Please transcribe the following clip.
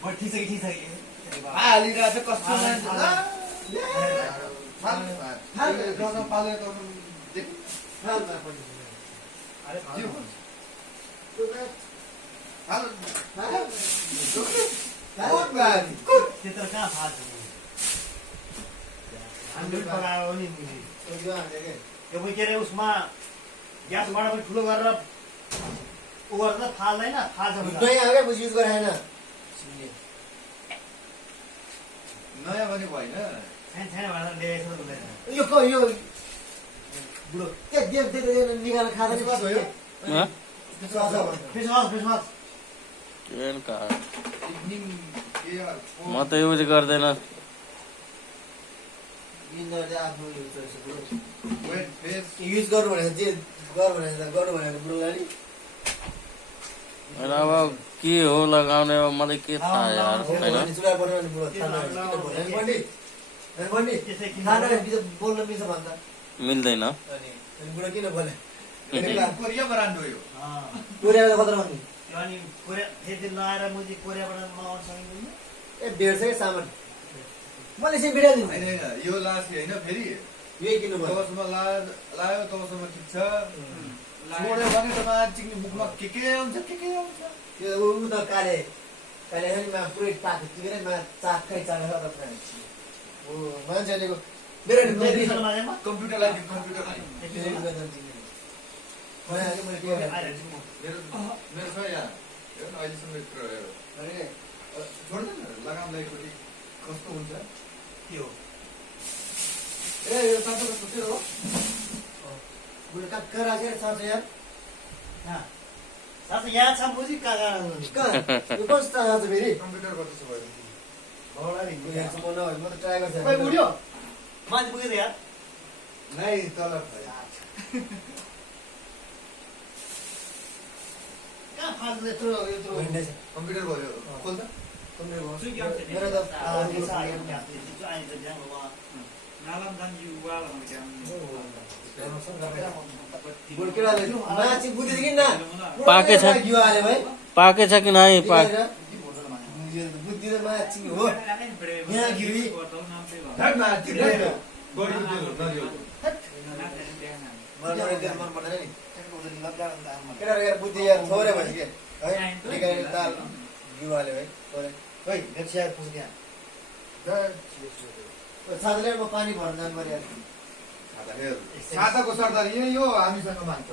ठीक छ कि हालिरहेको छ कस्तो मान्छे त्यत्रो कहाँ थाहा छ हामीले पकाएको नि यो के अरे उसमा ग्यासबाट पनि ठुलो गरेर उ गर्दा फाल्दैन फाल्छ युज गराएन नयाँ पनि भएन सानो भाँडा ल्याएको हुँदैन यो बुढो निकालेर खाँदैन क्रिसमस म त युज गर्दैन युज गर्नु भनेको जे गर्नु भनेको बुढोलाई अब के हो लगाउने मलाई के थाहा यार होइन बोल्न मिल्छ भन्दा मिल्दैन बुढो किन बोले कोरिया ब्रान्ड हो यो कोरिया कत्रो भन्ने अनि कोरिया फेरि लगाएर मुजी कोरियाबाट मगाउन सकिँदैन ए भेट्छ कि सामान मैले चाहिँ बिडाइदिनु होइन यो लास्ट होइन फेरि यही किन्नु भयो तबसम्म लायो तबसम्म ठिक छ छोड्यो भने त चिक्ने मुखमा के आउँछ त्यो उ त काले मा पुरै पाक टिकेर मा चाखै चाखेर त ओ मान्छेको मेरो कम्प्युटरलाई मेरो छ यहाँ अहिलेसम्म छोड्दैन लगाउँदा एकचोटि कस्तो हुन्छ के हो ए यो साथी कस्तो हो बुढो कहाँ राखेर साथी यार साथी यहाँ छ मुजी कहाँ यो कस्तो छ फेरि कम्प्युटर गर्दैछ भयो म त ट्राई गर्छु खै उड्यो मान्छे पुगेर यार नै तल कहाँ फाल्छ यत्रो कम्प्युटर भयो खोल त मेरो त पाके छ कि नै बुद्धि त माछी हो यहाँ गिरी बुद्धि थोरै भइसक्यो है दाल युवाले है थोरै साथीले म पानी भर्न जानु पर्यो साथाको सरदार यही हो हामीसँग मान्छ